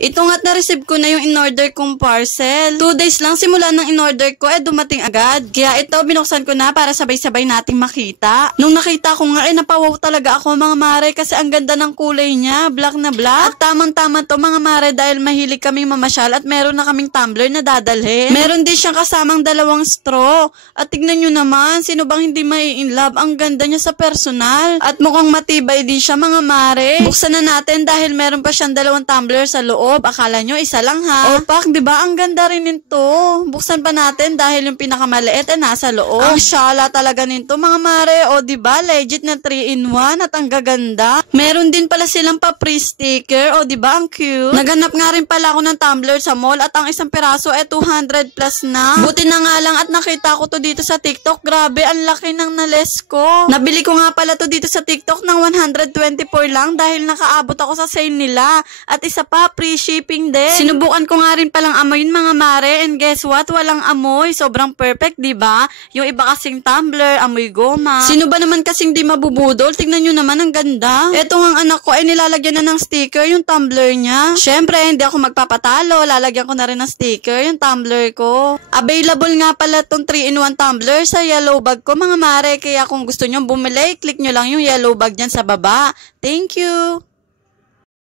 Ito nga't na-receive ko na yung in-order kong parcel. 2 days lang simula ng in-order ko dumating agad. Kaya ito binuksan ko na para sabay-sabay nating makita. Nung nakita ko nga napawaw talaga ako mga mare kasi ang ganda ng kulay niya. Black na black. At tamang-tama to mga mare dahil mahilig kaming mamasyal at meron na kaming tumbler na dadalhin. Meron din siyang kasamang 2 straw. At tignan nyo naman, sino bang hindi mai-inlove? Ang ganda niya sa personal. At mukhang matibay din siya mga mare. Buksan na natin dahil meron pa siyang 2 tumbler sa loob. Akala nyo, isa lang ha. Opak, diba? Ang ganda rin nito. Buksan pa natin dahil yung pinakamaliit nasa loob. Ang syala talaga nito, mga mare. O, diba? Legit na 3-in-1 at ang gaganda. Meron din pala silang pa-free sticker. O, diba? Ang cute. Naganap nga rin pala ako ng tumbler sa mall at ang isang piraso 200 plus na. Buti na nga lang at nakita ko to dito sa TikTok. Grabe, ang laki ng nales ko. Nabili ko nga pala to dito sa TikTok ng 124 lang dahil nakaabot ako sa sale nila. At isa pa, free shipping din. Sinubukan ko nga rin palang amoyin mga mare and guess what? Walang amoy. Sobrang perfect, diba? Yung iba kasing tumbler, amoy goma. Sino ba naman kasing di mabubudol? Tignan nyo naman, ang ganda. Eto nga anak ko ay nilalagyan na ng sticker yung tumbler niya. Syempre, hindi ako magpapatalo. Lalagyan ko na rin ng sticker yung tumbler ko. Available nga pala tong 3-in-1 tumbler sa yellow bag ko mga mare. Kaya kung gusto nyo bumili, click nyo lang yung yellow bag dyan sa baba. Thank you!